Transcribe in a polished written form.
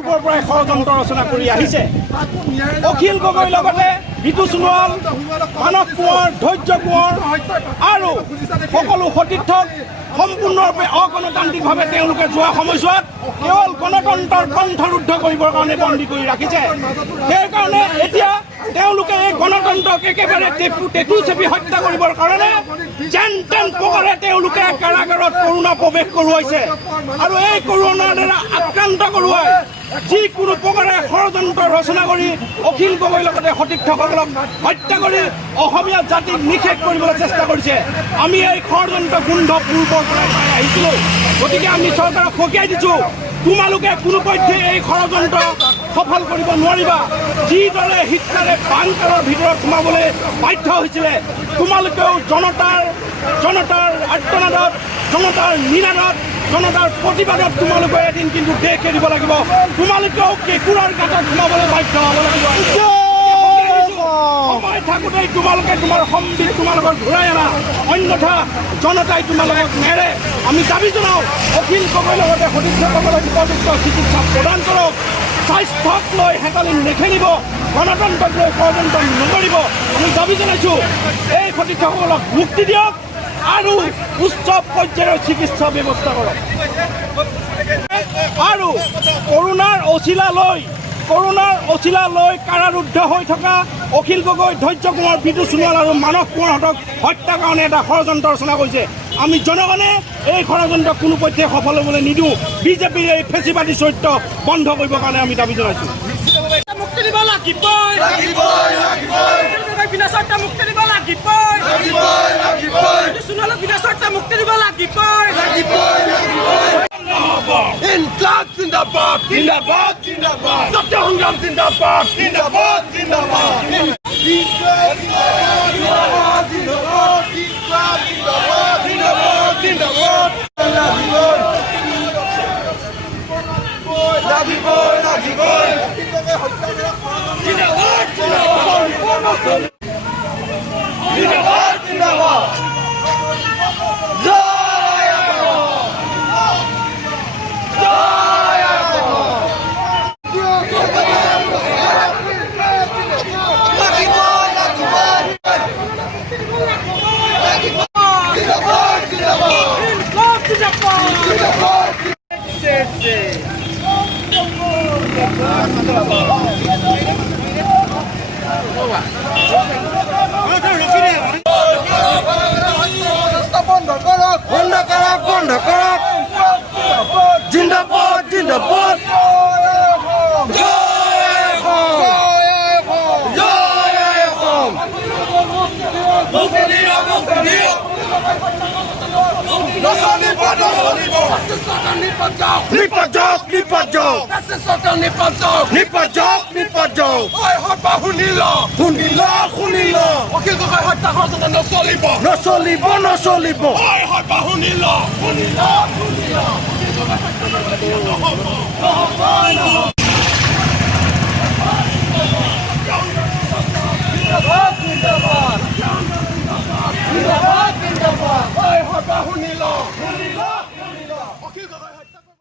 ষড়যন্ত্ৰ ৰচনা কৰি আহিছে। অখিল গগৈৰ লগতে বিদু সোণোৱাল, মানস কোঁৱৰ, ধৈৰ্য কোঁৱৰ আৰু সকলো সতীৰ্থক সম্পূৰ্ণৰূপে অগণতান্ত্ৰিকভাৱে তেওঁলোকে যোৱা সময়ছোৱাত কেৱল গণতন্ত্ৰৰ কণ্ঠৰুদ্ধ কৰিবৰ কাৰণে বন্দী কৰি ৰাখিছে। সেইকাৰণে এতিয়া তেওঁলোকে এই গণতন্ত্ৰক একেবাৰে টেটু চেপি হত্যা কৰিবৰ কাৰণে যেন তেন প্ৰকাৰে তেওঁলোকে কাৰাগাৰত কৰোণা প্ৰৱেশ কৰোৱাইছে আৰু এই কৰোণাৰ দ্বাৰা আক্ৰান্ত কৰোৱাই যিকোনো প্ৰকাৰে ষড়যন্ত্ৰ ৰচনা কৰি অখিল গগৈৰ লগতে সতীৰ্থসকলক হত্যা কৰি অসমীয়া জাতিক নিষেধ কৰিবলৈ চেষ্টা কৰিছে। আমি এই ষড়যন্ত্ৰ গোন্ধ পূৰ্বৰ পৰাই পাই আহিছিলোঁ। গতিকে আমি চৰকাৰক সকীয়াই দিছোঁ, তোমালোকে কোনোপধ্যে এই ষড়যন্ত্ৰ সফল কৰিব নোৱাৰিবা। যিদৰে হিটলাৰে বাংকাৰৰ ভিতৰত সোমাবলৈ বাধ্য হৈছিলে, তোমালোকেও জনতাৰ আৰ্তনাদত, জনতাৰ নিনাদত, জনতাৰ প্ৰতিবাদত তোমালোকে এদিন কিন্তু দেশ এৰিব লাগিব। তোমালোকেও কেঁকুৰাৰ গাঁতত সোমাবলৈ বাধ্য হ'ব লাগিব। সময় থাকোঁতেই তোমালোকে তোমাৰ সম্বিত তোমালোকৰ ঘূৰাই আনা, অন্যথা জনতাই তোমালোকক নেৰে। আমি দাবী জনাওঁ, অখিল গগৈৰ লগতে সতীৰ্থসকলক উপযুক্ত চিকিৎসা প্ৰদান কৰক। স্বাস্থ্যক লৈ হেতালি নেখেলিব, গণতন্ত্ৰক লৈ ষড়যন্ত্ৰ নকৰিব। আমি দাবী জনাইছোঁ, এই সতীৰ্থসকলক মুক্তি দিয়ক আৰু উচ্চ পৰ্যায়ৰ চিকিৎসা ব্যৱস্থা কৰক। আৰু কৰোণাৰ অচিলা লৈ কাৰাৰুদ্ধ হৈ থকা অখিল গগৈ, ধৈৰ্য কোঁৱৰ, বিদু সোণোৱাল আৰু মানস কোঁৱৰহঁতক হত্যাৰ কাৰণে এটা ষড়যন্ত্ৰ ৰচনা কৰিছে। আমি জনগণে এই ষড়যন্ত্ৰ কোনোপধ্যে সফল হ'বলৈ নিদিওঁ। বিজেপিৰ এই ফেচিবাদী চৰিত্ৰ বন্ধ কৰিবৰ কাৰণে আমি দাবী জনাইছোঁ। মুক্তি দিব লাগিবই, বিনাশত মুক্তি দিব লাগিবই, সোণোৱালক বিনাশত মুক্তি দিব লাগিবই। ইনকলাব জিন্দাবাদ, জিন্দাবাদ, জিন্দাবাদ। সত্য সংগ্ৰাম জিন্দাবাদ, জিন্দাবাদ, জিন্দাবাদ। জিন্দাবাদ, জিন্দাবাদ। নচলিব।